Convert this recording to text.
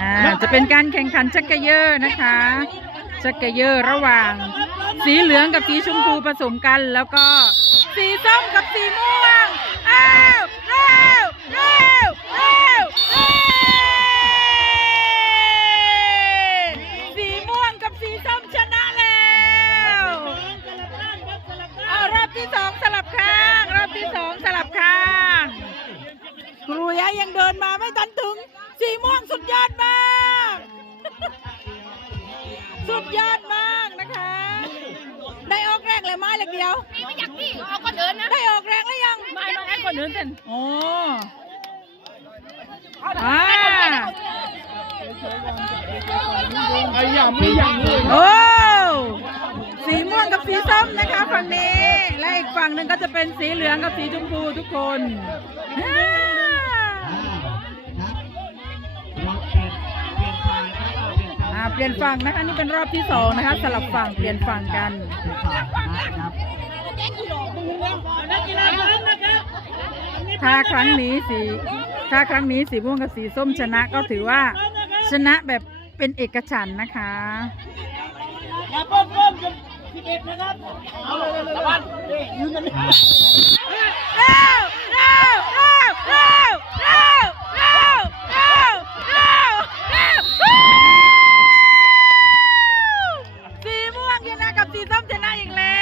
อ่าจะเป็นการแข่งขันชักเกยอร์นะคะชักเกยอร์ระหว่าง สีเหลืองกับสีชมพูผสมกัน แล้วก็สีส้มกับสีม่วงอ่า ยะยังเดินมาไม่ทันถึง สีม่วงสุดยอดมาก สุดยอดมากนะคะ ได้ออกแรงเลยไม้เล็กเดียวไม่อยากพี่เอาก็เดินนะได้ออกแรงแล้วยังไม่ต้องให้คนอื่นเต้นโอ้อ่าไอ้ยังไม่ยังเลยโอ้สีม่วงกับสีส้มนะคะฝั่งนี้ และอีกฝั่งหนึ่งก็จะเป็นสีเหลืองกับสีชมพูทุกคน เปลี่ยนฝั่งนะคะนี่เป็นรอบที่สองนะคะสลับฝั่งเปลี่ยนฝั่งกันถ้าครั้งนี้สีถ้าครั้งนี้สีม่วงกับสีส้มชนะก็ถือว่าชนะแบบเป็นเอกฉันนะคะอย่าเพิ่มเพิ่มสิบเอ็ดนะครับเอาเลยเลยเลยวันยืนกัน นะกับซีซั่มชนะอีกแล้